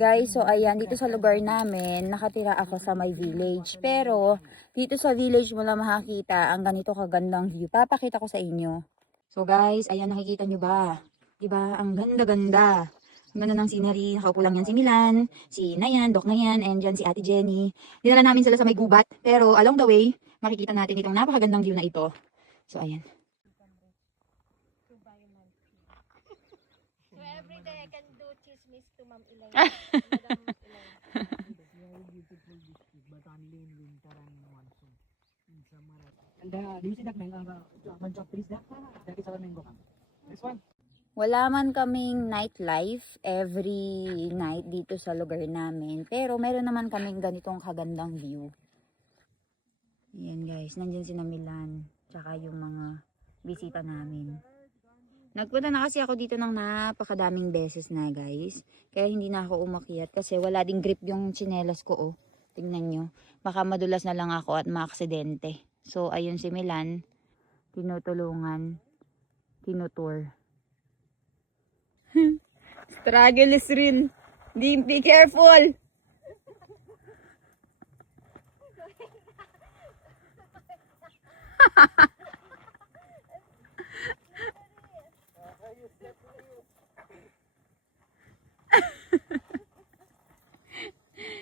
Guys, so ayan, dito sa lugar namin, nakatira ako sa my village. Pero, dito sa village mo lang makakita ang ganito kagandang view. Papakita ko sa inyo. So guys, ayan, nakikita nyo ba? Diba? Ang ganda-ganda. Ang ganda ng scenery. Nakaupo lang yan si Milan, si Nayan, Doc Nayan, and dyan si Ate Jenny. Dinala namin sila sa may gubat. Pero along the way, makikita natin itong napakagandang view na ito. So ayan. So every day I can do chismis to Ma'am Elaine. But only in winter and monsoon. In summer. And do you see that mango? Bunch of trees there? That is our mango farm. This one. Wala man kaming nightlife every night dito sa lugar namin. Pero meron naman kaming ganitong kagandang view. Ayan guys, nandyan si Milan. Tsaka yung mga bisita namin. Nagpunta na kasi ako dito ng napakadaming beses na guys. Kaya hindi na ako umakyat kasi wala ding grip yung tsinelas ko oh. Tingnan nyo. Baka madulas na lang ako at maaksidente. So ayun si Milan. Tinutulungan. Tinutour. Struggle is rin. Be careful.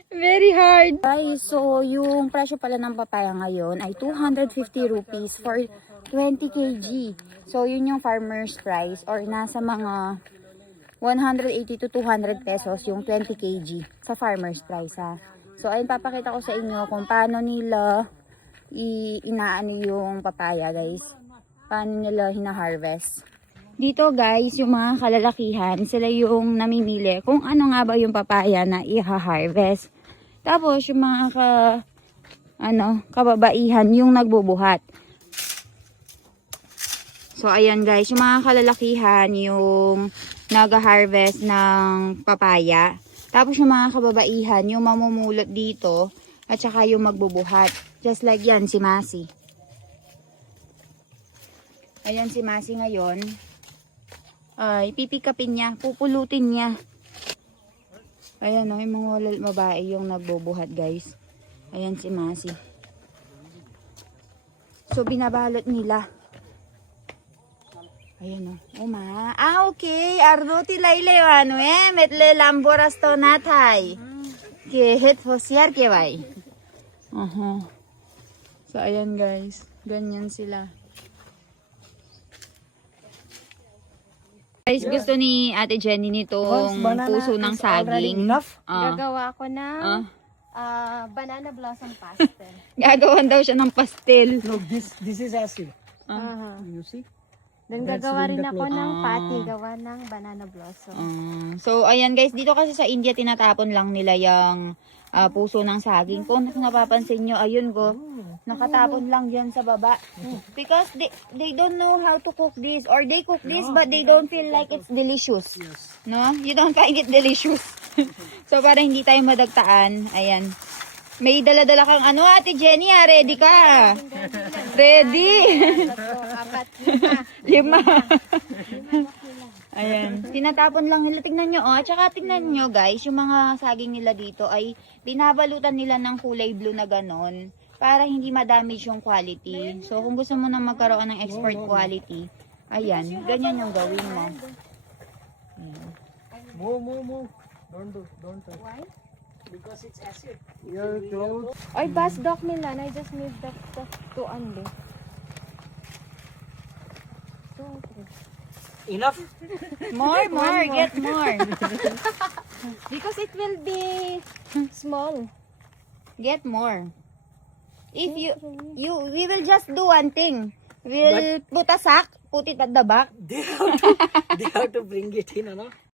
Very hard. Guys, so yung presyo pala ng papaya ngayon ay 250 rupees for 20 kg. So yun yung farmer's price or nasa mga 180 to 200 pesos yung 20 kg sa farmer's price ha. So ayun, papakita ko sa inyo kung paano nila inaano yung papaya guys. Paano nila hina-harvest. Dito guys, yung mga kalalakihan, sila yung namimili kung ano nga ba yung papaya na iha-harvest. Tapos yung mga kababaihan yung nagbubuhat. So ayan guys, yung mga kalalakihan yung nag-harvest ng papaya. Tapos yung mga kababaihan yung mamumulot dito at saka yung magbubuhat. Just like yan, si Masi. Ayan si Masi ngayon. Ay, pipikapin niya, pupulutin niya. Ayan o, yung mga babae yung nagbubuhat guys. Ayan si Masi. So, binabalot nila. Ayan o. Uma. Okay. Ardo tilayle ano metle lamboras to natay. Kehet hosyar keway. So, ayan guys. Ganyan sila. Guys, gusto ni Ate Jenny nitong puso ng saging. Gagawa ko ng banana blossom pastel. Gagawan daw siya ng pastel. No, this is acid. You see? Then gagawa rin ako ng patty, gawa ng banana blossom. So, ayan guys, dito kasi sa India tinatapon lang nila yung puso ng saging. Kung napapansin nyo, ayun go, nakatapon lang dyan sa baba. Because they don't know how to cook this. Or they cook this but they don't feel like it's delicious. No? You don't find it delicious. So, para hindi tayo madagtaan, ayan. May dala-dala kang ano, Ate Jenny, ready ka? Ready? Apat, 5. Ayan. Tinatapon lang nila. Tingnan nyo, oh. Tsaka tingnan nyo, guys, yung mga saging nila dito ay binabalutan nila ng kulay blue na ganon para hindi ma-damage yung quality. So, kung gusto mo na magkaroon ng expert quality, ayan, ganyan yung gawin mo. Move. Don't touch. Why? Because it's acid. Your clothes. Oy, bas Doc Milan, I just need that to undo. 2, 3. Enough. More, get more. Because it will be small. Get more. If we will just do one thing. We'll put a sack, put it at the back. They have to bring it in, no?